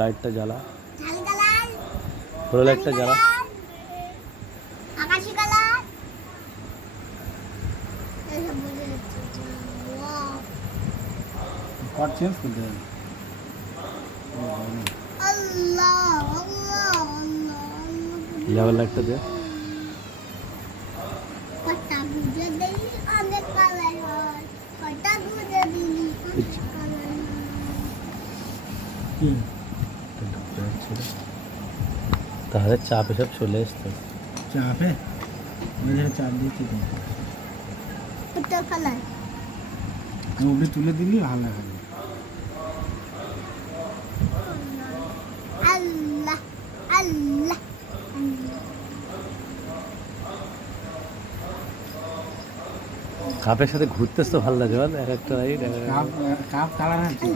লাইটটা জ্বালা, পুরো লাইটটা জ্বালা। আকাশি কালার, কট চেঞ্জ করতে হবে। আল্লাহ লেভেল লাইটটা দে। কটা বুঝে দিলি অনেক কালার হয়, কটা বুঝে দিলি অনেক কালার হয়। কি তাহলে চাপ এসব চলে আসতো। চাপে মেঝে চাপ দিচ্ছি তো, কটা কালার উপরে তুলে দিলি ভালো লাগে। আল্লাহ আল্লাহ কাপের সাথে ঘুরতেছ তো ভালো লাগে বল, এক একটা লাইট কাপ কালার আছে।